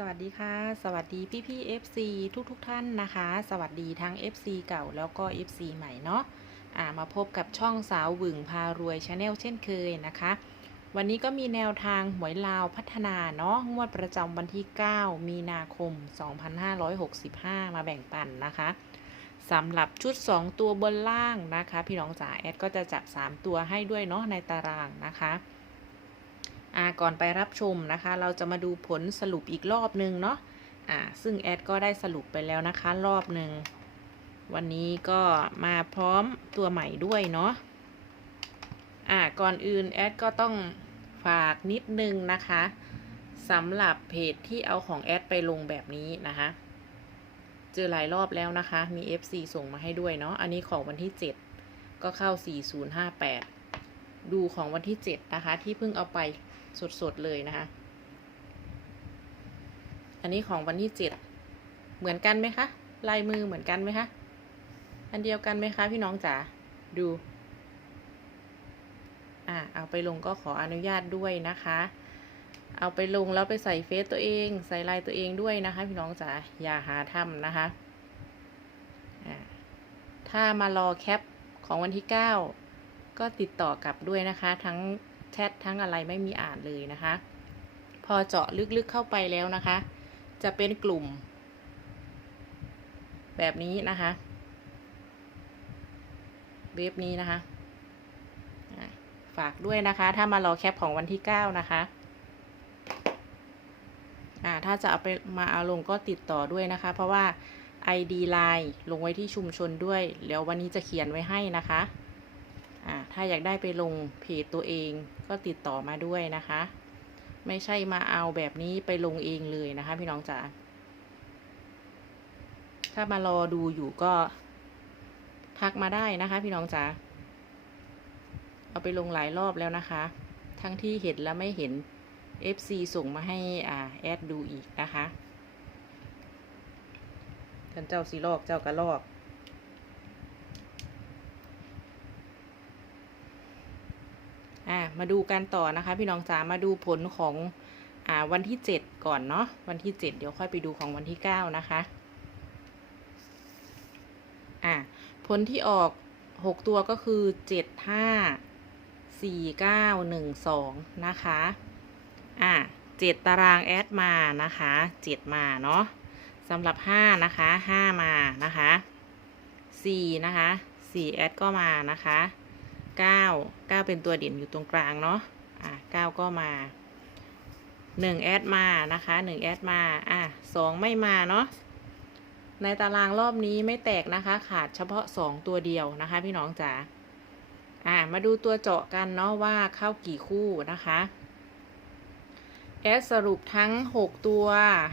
สวัสดีค่ะ สวัสดีพี่พี่ๆ FC ทุกทุกๆท่านนะคะ สวัสดีทั้ง FC เก่าแล้วก็ FC ใหม่เนาะอ่ามาพบกับช่องสาวหวึงพารวยชาแนลเช่นเคยนะคะ วันนี้ก็มีแนวทางหวยลาวพัฒนาเนาะงวดประจำวันที่ 9 มีนาคม 2565 มาแบ่งปันนะคะสำหรับชุด 2 ตัวบนล่างนะคะ พี่น้องจ๋าแอดก็จะจับ 3 ตัวให้ด้วยเนาะในตารางนะคะ อ่าก่อนไปรับชมนะคะ เราจะมาดูผลสรุปอีกรอบหนึ่งเนาะอ่าซึ่งแอดก็ได้สรุปไปแล้วนะคะรอบหนึ่งวันนี้ก็มาพร้อมตัวใหม่ด้วยเนาะอ่าก่อนอื่นแอดก็ต้องฝากนิดนึงนะคะสำหรับเพจที่เอาของแอดไปลงแบบนี้นะคะเจอหลายรอบแล้วนะคะ มี FC ส่งมาให้ด้วยเนาะ อันนี้ของวันที่ 7 ก็เข้า 4058 ดูของวันที่ 7 นะคะ ที่เพิ่งเอาไป สดๆเลยนะคะ อันนี้ของวันที่7เหมือนกันไหมคะ ลายมือเหมือนกันไหมคะ อันเดียวกันไหมคะ พี่น้องจ๋า ดู อ่าเอาไปลงก็ขออนุญาตด้วยนะคะ เอาไปลงแล้วไปใส่เฟซตัวเอง ใส่ลน์ตัวเองด้วยนะคะ พี่น้องจ๋า อย่าหาทำนะคะ ถ้ามารอแคปของวันที่ 9 ก็ติดต่อกลับด้วยนะคะ ทั้ง แชททั้งอะไรไม่มีอ่านเลยนะคะ พอเจาะลึกๆเข้าไปแล้วนะคะ จะเป็นกลุ่ม แบบนี้นะคะเว็บนี้นะคะ ฝากด้วยนะคะ ถ้ามารอแคปของวันที่ 9 นะคะอ่าถ้าจะเอาไปมาเอาลงก็ติดต่อด้วยนะคะ เพราะว่า ID Line ลงไว้ที่ชุมชนด้วยเดี๋ยววันนี้จะเขียนไว้ให้นะคะ อ่าถ้าอยากได้ไปลงเพจตัวเองก็ติดต่อมาด้วยนะคะ ไม่ใช่มาเอาแบบนี้ไปลงเองเลยนะคะ พี่น้องจ๋าถ้ามารอดูอยู่ก็ทักมาได้นะคะ พี่น้องจ๋าเอาไปลงหลายรอบแล้วนะคะ ทั้งที่เห็นและไม่เห็น FC ส่งมาให้อ่าแอดดูอีกนะคะท่านเจ้าสีลอกเจ้ากระลอก อ่ามาดูกันต่อนะคะ พี่น้องจ๋ามาดูผลของอ่าวันที่ 7 ก่อนเนาะวันที่ 7 เดี๋ยวค่อยไปดูของวันที่ 9 นะคะอ่าผลที่ออก 6 ตัวก็คือ 7 5 4 9 1 2 นะคะอ่า7ตารางแอดมานะคะ 7 มาเนาะสำหรับ 5 นะคะ 5 มานะคะ 4 นะคะ 4 แอดก็มานะคะ เก้าเก้าเป็นตัวเด่นอยู่ตรงกลางเนาะอะเก้าก็มาหนึ่งแอดมานะคะหนึ่งแอดมาอะสองไม่มาเนาะในตารางรอบนี้ไม่แตกนะคะ ขาดเฉพาะสองตัวเดียวนะคะ พี่น้องจ๋าอะมาดูตัวเจาะกันเนาะว่าเข้ากี่คู่นะคะแอดสรุปทั้ง 6 ตัว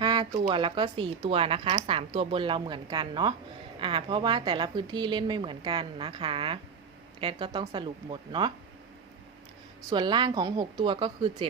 5 ตัวแล้วก็ 4 ตัวนะคะ 3 ตัวบนเราเหมือนกันเนาะอ่าเพราะว่าแต่ละพื้นที่เล่นไม่เหมือนกันนะคะ แอดก็ต้องสรุปหมดเนาะ ส่วนล่างของ 6 ตัวก็คือ 75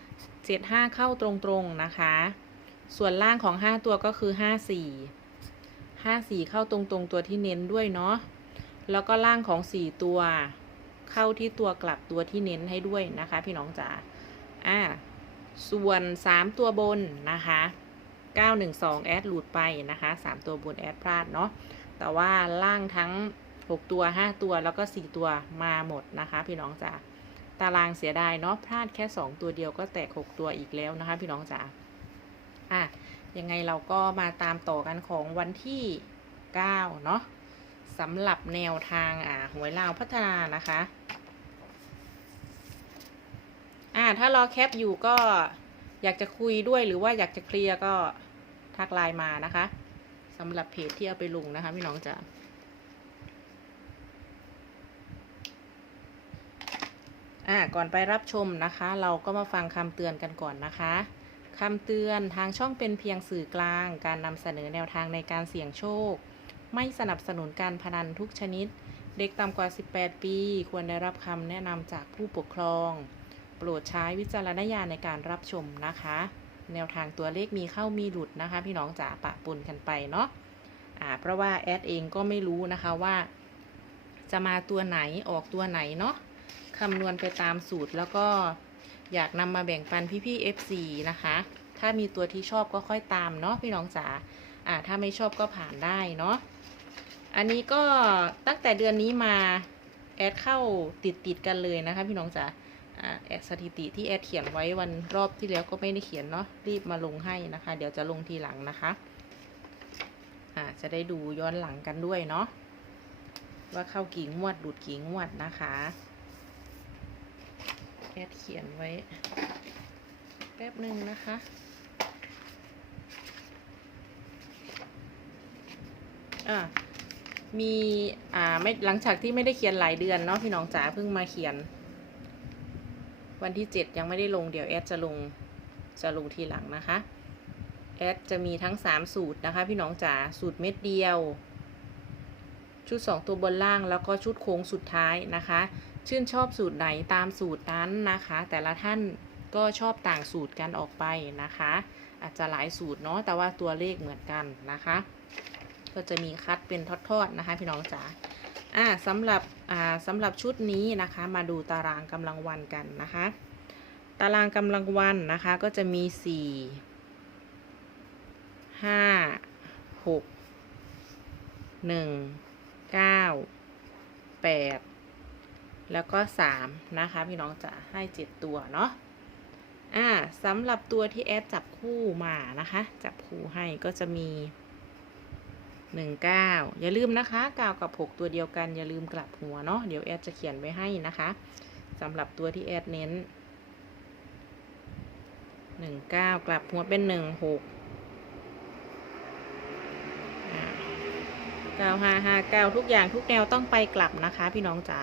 75 เข้าตรงๆนะคะ ส่วนล่างของ 5 ตัวก็คือ 54 54 เข้าตรงๆตัวที่เน้นด้วยเนาะ แล้วก็ล่างของ 4 ตัว เข้าที่ตัวกลับตัวที่เน้นให้ด้วยนะคะ พี่น้องจ๋า อ่า ส่วน 3 ตัวบนนะคะ912 แอดหลุดไปนะคะ 3 ตัวบนแอดพลาดเนาะ แต่ว่าล่างทั้ง 6 ตัว 5 ตัวแล้วก็ 4 ตัวมาหมดนะคะ พี่น้องจ๋าตารางเสียดายเนาะพลาดแค่ 2 ตัวเดียวก็แตก 6 ตัวอีกแล้วนะคะ พี่น้องจ๋าอะยังไงเราก็มาตามต่อกันของวันที่ 9 เนาะสำหรับแนวทางอ่าหวยลาวพัฒนานะคะอ่าถ้ารอแคปอยู่ก็อยากจะคุยด้วยหรือว่าอยากจะเคลียร์ก็ทักไลน์มานะคะสำหรับเพจที่เอาไปลงนะคะพี่น้องจ๋า อ่าก่อนไปรับชมนะคะ เราก็มาฟังคำเตือนกันก่อนนะคะคำเตือนทางช่องเป็นเพียงสื่อกลาง การนำเสนอแนวทางในการเสี่ยงโชค ไม่สนับสนุนการพนันทุกชนิด เด็กต่ำกว่า 18 ปี ควรได้รับคำแนะนำจากผู้ปกครอง โปรดใช้วิจารณญาณในการรับชมนะคะ แนวทางตัวเลขมีเข้ามีหลุดนะคะ พี่น้องจ๋าปะปนกันไปเนาะอ่าเพราะว่าแอดเองก็ไม่รู้นะคะว่า จะมาตัวไหนออกตัวไหนเนาะ คำนวณไปตามสูตร แล้วก็อยากนำมาแบ่งปันพี่ๆ FC นะคะ ถ้ามีตัวที่ชอบก็ค่อยตามเนาะพี่น้องจ๋าอ่าถ้าไม่ชอบก็ผ่านได้เนาะอันนี้ก็ตั้งแต่เดือนนี้มาแอดเข้าติดติดๆกันเลยนะคะพี่น้องจ๋าอ่าแอดสถิติที่แอดเขียนไว้วันรอบที่แล้วก็ไม่ได้เขียนเนาะรีบมาลงให้นะคะ เดี๋ยวจะลงทีหลังนะคะจะได้ดูย้อนหลังกันด้วยเนาะว่าเข้ากี่งวดดูดกี่งวดนะคะ แอดเขียนไว้ แป๊บหนึ่งนะคะ อ่ามีอ่าไม่หลังจากที่ไม่ได้เขียนหลายเดือนเนาะพี่น้องจ๋าเพิ่งมาเขียน วันที่เจ็ดยังไม่ได้ลงเดี๋ยวแอดจะลงจะลงทีหลังนะคะแอดจะมีทั้งสามสูตรนะคะ พี่น้องจ๋าสูตรเม็ดเดียว ชุดสองตัวบนล่างแล้วก็ชุดโค้งสุดท้ายนะคะ ชื่นชอบสูตรไหนตามสูตรนั้นนะคะ แต่ละท่านก็ชอบต่างสูตรกันออกไปนะคะ อาจจะหลายสูตรเนาะแต่ว่าตัวเลขเหมือนกันนะคะ ก็จะมีคัดเป็นทอดๆนะคะ พี่น้องจ๋าอ่าสำหรับอ่าสำหรับชุดนี้นะคะ มาดูตารางกำลังวันกันนะคะ ตารางกำลังวันนะคะก็จะมีสี่ห้าหกหนึ่งเก้าแปด แล้วก็สามนะคะ พี่น้องจะให้เจ็ดตัวเนาะอ่าสำหรับตัวที่แอดจับคู่มานะคะ จับคู่ให้ก็จะมีหนึ่งเก้าอย่าลืมนะคะเก้ากับหกตัวเดียวกันอย่าลืมกลับหัวเนาะเดี๋ยวแอดจะเขียนไว้ให้นะคะสำหรับตัวที่แอดเน้นหนึ่งเก้ากลับหัวเป็นหนึ่งหกเก้าห้าห้าเก้าทุกอย่างทุกแนวต้องไปกลับนะคะ พี่น้องจ๋า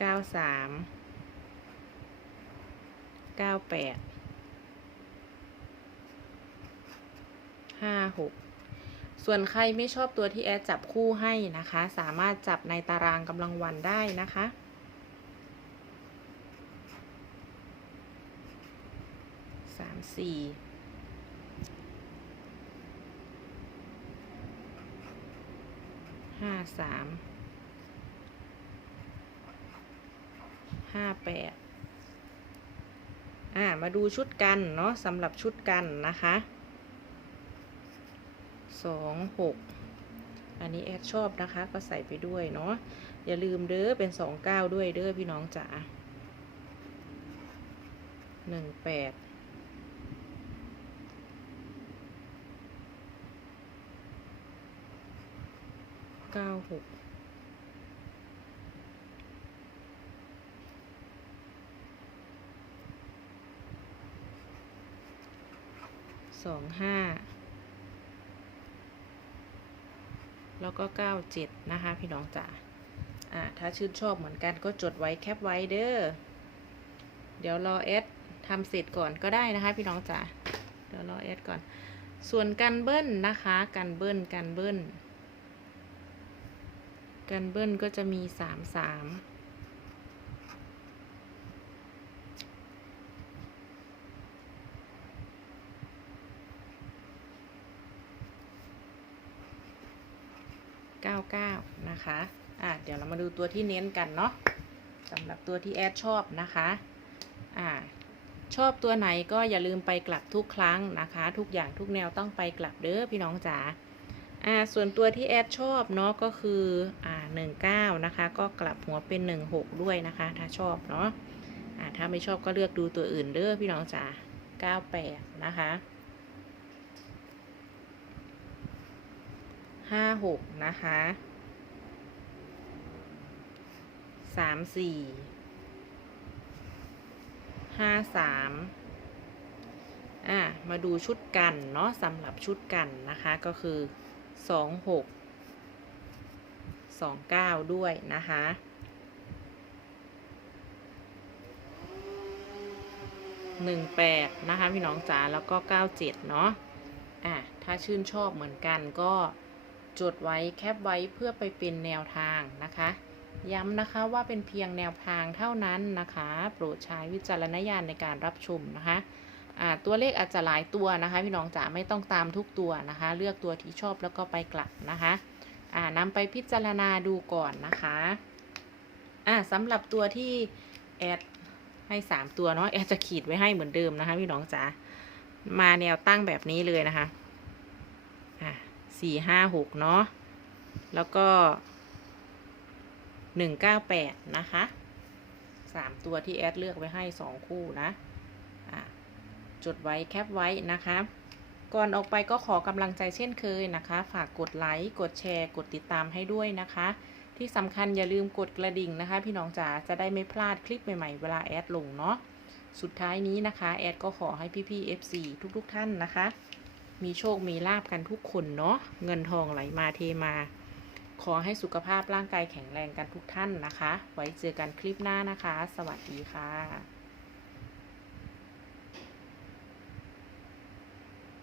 เก้าสามเก้าแปดห้าหกส่วนใครไม่ชอบตัวที่แอดจับคู่ให้นะคะ สามารถจับในตารางกำลังวันได้นะคะสามสี่ห้าสาม ห้าแปดอ่ามาดูชุดกันเนาะสำหรับชุดกันนะคะสองหกอันนี้แอดชอบนะคะก็ใส่ไปด้วยเนาะอย่าลืมเด้อเป็นสองเก้าด้วยเด้อพี่น้องจ๋าหนึ่งแปดเก้าหก สองห้าแล้วก็เก้าเจ็ดนะคะ พี่น้องจ๋า อ่า ถ้าชื่นชอบเหมือนกันก็จดไว้แคปไว้เด้อ เดี๋ยวรอเอสทำเสร็จก่อนก็ได้นะคะ พี่น้องจ๋า เดี๋ยวรอเอสก่อน ส่วนการเบิ้ลนะคะ การเบิ้ล การเบิ้ล การเบิ้ลก็จะมีสามสาม 99 นะคะ อะเดี๋ยวเรามาดูตัวที่เน้นกันเนาะสำหรับตัวที่แอดชอบนะคะ อ่า ชอบตัวไหนก็อย่าลืมไปกลับทุกครั้งนะคะ ทุกอย่างทุกแนวต้องไปกลับเด้อพี่น้องจ๋า อ่า ส่วนตัวที่แอดชอบเนาะก็คือ อ่า 19 นะคะ ก็กลับหัวเป็น 16 ด้วยนะคะ ถ้าชอบเนาะ อ่า ถ้าไม่ชอบก็เลือกดูตัวอื่นเด้อพี่น้องจ๋า 98 นะคะ ห้าหกนะคะสามสี่ห้าสามอะมาดูชุดกันเนาะสำหรับชุดกันนะคะก็คือสองหกสองเก้าด้วยนะคะหนึ่งแปดนะคะพี่น้องจ๋าแล้วก็เก้าเจ็ดเนาะอะถ้าชื่นชอบเหมือนกันก็ จดไว้แคปไว้เพื่อไปเป็นแนวทางนะคะ ย้ำนะคะว่าเป็นเพียงแนวทางเท่านั้นนะคะ โปรดใช้วิจารณญาณในการรับชมนะคะตัวเลขอาจจะหลายตัวนะคะ พี่น้องจ๋าไม่ต้องตามทุกตัวนะคะ เลือกตัวที่ชอบแล้วก็ไปกลับนะคะนำไปพิจารณาดูก่อนนะคะสำหรับตัวที่แอดให้สามตัวเนาะแอดจะขีดไว้ให้เหมือนเดิมนะคะ พี่น้องจ๋ามาแนวตั้งแบบนี้เลยนะคะ สี่ห้าหกเนาะ แล้วก็หนึ่งเก้าแปดนะคะสามตัวที่แอดเลือกไว้ให้สองคู่นะะจดไว้แคปไว้นะคะ ก่อนออกไปก็ขอกำลังใจเช่นเคยนะคะ ฝากกดไลค์ กดแชร์ กดติดตามให้ด้วยนะคะ ที่สำคัญอย่าลืมกดกระดิ่งนะคะ พี่น้องจ๋าจะได้ไม่พลาดคลิปใหม่ๆ เวลาแอดลงเนาะ สุดท้ายนี้นะคะ แอดก็ขอให้พี่ๆ FC ทุกๆท่านนะคะ มีโชคมีลาบกันทุกคนเนาะเงินทองไหลมาเทมา ขอให้สุขภาพร่างกายแข็งแรงกันทุกท่านนะคะ ไว้เจอกันคลิปหน้านะคะ สวัสดีค่ะ